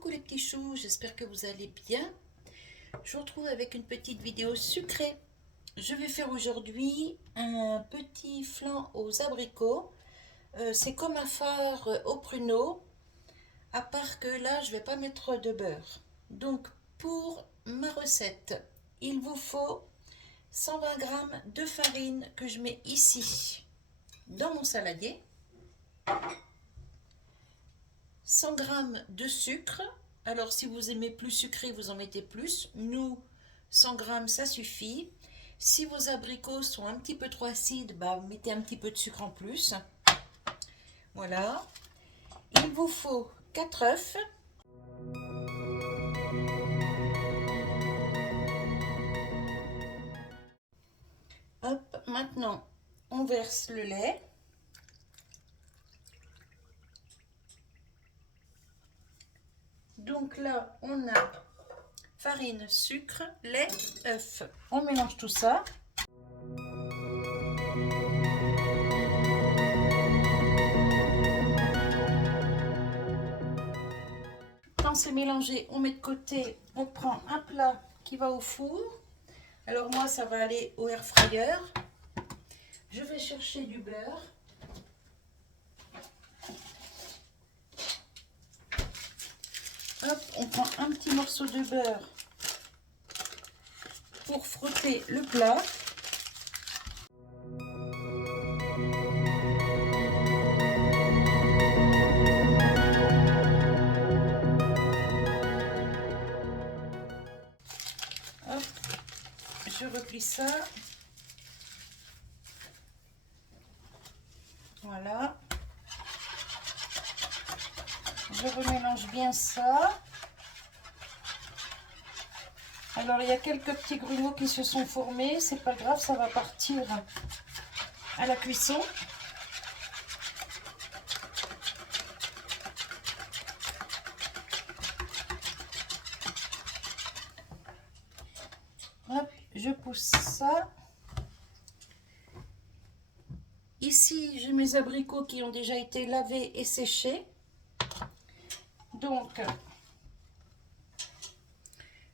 Coucou les petits choux, j'espère que vous allez bien. Je vous retrouve avec une petite vidéo sucrée. Je vais faire aujourd'hui un petit flan aux abricots. C'est comme un phare au pruneau, à part que là je ne vais pas mettre de beurre. Donc pour ma recette, il vous faut 120 g de farine que je mets ici dans mon saladier. 100 g de sucre. Alors si vous aimez plus sucré, vous en mettez plus. Nous, 100 g ça suffit. Si vos abricots sont un petit peu trop acides, mettez un petit peu de sucre en plus. Voilà. Il vous faut 4 œufs. Hop, maintenant on verse le lait. Donc là, on a farine, sucre, lait, œuf. On mélange tout ça. Quand c'est mélangé, on met de côté. On prend un plat qui va au four. Alors moi, ça va aller au air fryer. Je vais chercher du beurre. Hop, on prend un petit morceau de beurre pour frotter le plat. Hop, je replie ça. Voilà. Je remélange bien ça. Alors il y a quelques petits grumeaux qui se sont formés, c'est pas grave, ça va partir à la cuisson. Hop, je pousse ça. Ici, j'ai mes abricots qui ont déjà été lavés et séchés. Donc,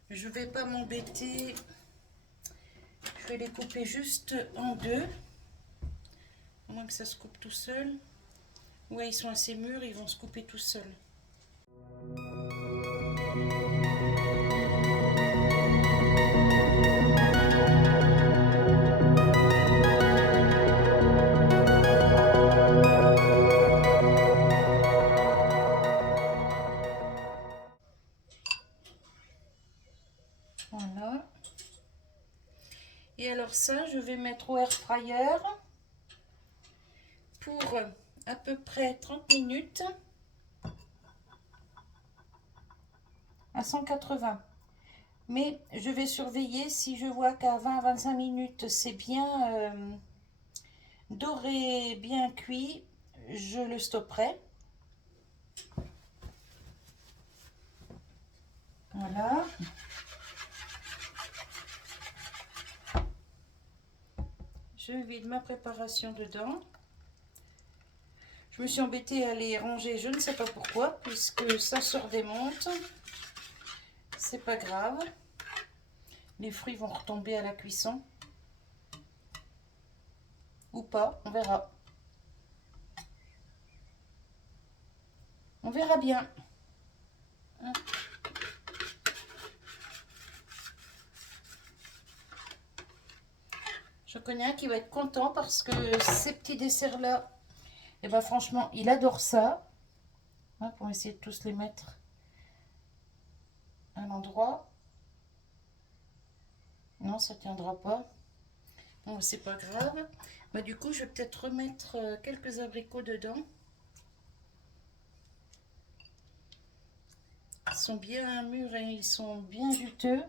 je vais pas m'embêter. Je vais les couper juste en deux. Au moins que ça se coupe tout seul. Ouais, ils sont assez mûrs, ils vont se couper tout seuls. Voilà. Et alors ça, je vais mettre au air fryer pour à peu près 30 minutes à 180. Mais je vais surveiller, si je vois qu'à 20-25 minutes c'est bien doré, bien cuit, je le stopperai. Voilà. Je vide ma préparation dedans. Je me suis embêtée à les ranger, je ne sais pas pourquoi, puisque ça se redémonte. C'est pas grave. Les fruits vont retomber à la cuisson. Ou pas, on verra. On verra bien. Je connais un qui va être content parce que ces petits desserts-là, et ben franchement, il adore ça. Pour essayer de tous les mettre à l'endroit. Non, ça tiendra pas. Bon, c'est pas grave. Du coup, je vais peut-être remettre quelques abricots dedans. Ils sont bien mûrs et ils sont bien juteux.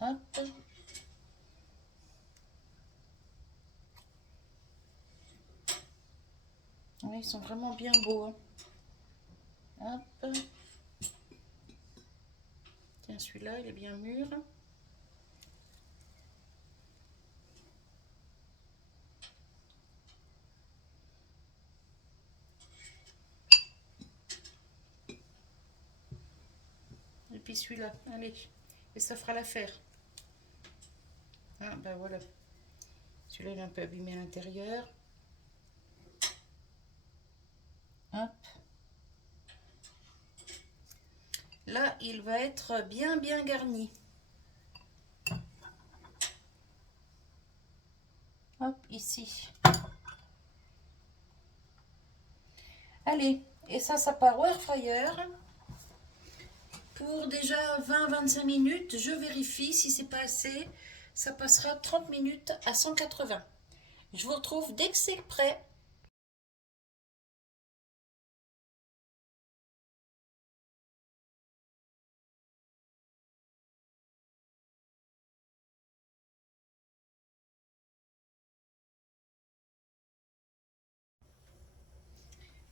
Hop. Oui, ils sont vraiment bien beaux. Hop. Tiens, celui-là, il est bien mûr. suffit celui-là. Allez, et ça fera l'affaire. Ah, ben voilà. Celui-là, il est un peu abîmé à l'intérieur. Hop. Là, il va être bien garni. Hop, ici. Allez, et ça part au air fryer. Pour déjà 20-25 minutes, je vérifie si c'est pas assez. Ça passera 30 minutes à 180. Je vous retrouve dès que c'est prêt.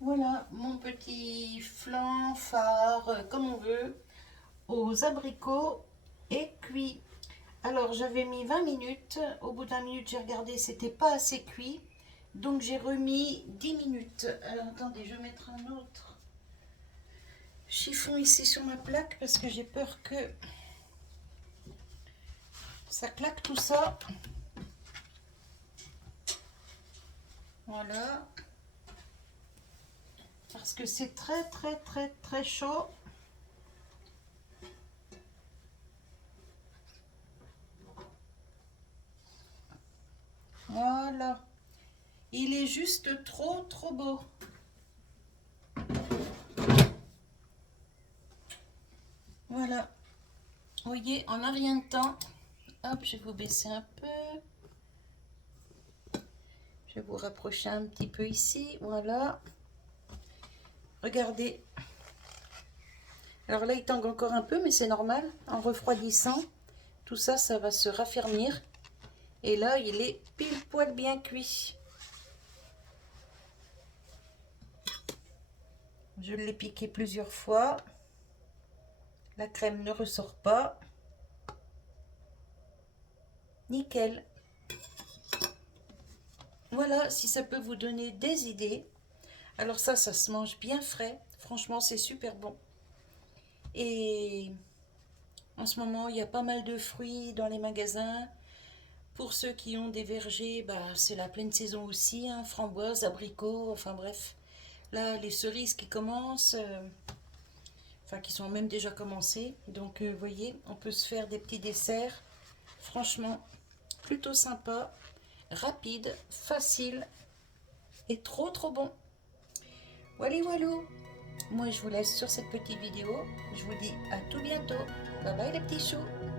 Voilà mon petit flan phare, comme on veut, aux abricots et cuit. Alors j'avais mis 20 minutes, au bout d'1 minute j'ai regardé, c'était pas assez cuit, donc j'ai remis 10 minutes. Alors attendez, je vais mettre un autre chiffon ici sur ma plaque parce que j'ai peur que ça claque tout ça. Voilà. Parce que c'est très chaud. Voilà. Il est juste trop beau. Voilà. Vous voyez, en un rien de temps. Hop, je vais vous baisser un peu. Je vais vous rapprocher un petit peu ici. Voilà. Regardez. Alors là, il tangue encore un peu, mais c'est normal. En refroidissant, tout ça, ça va se raffermir. Et là, il est pile poil bien cuit. Je l'ai piqué plusieurs fois. La crème ne ressort pas. Nickel. Voilà, si ça peut vous donner des idées. Alors ça se mange bien frais. Franchement, c'est super bon. Et en ce moment, il y a pas mal de fruits dans les magasins. Pour ceux qui ont des vergers, bah, c'est la pleine saison aussi. Hein, framboises, abricots, enfin bref. Là, les cerises qui commencent, enfin qui sont même déjà commencées. Donc, vous voyez, on peut se faire des petits desserts. Franchement, plutôt sympa, rapide, facile et trop bon. Voilà, voilà. Moi, je vous laisse sur cette petite vidéo. Je vous dis à tout bientôt. Bye bye les petits choux.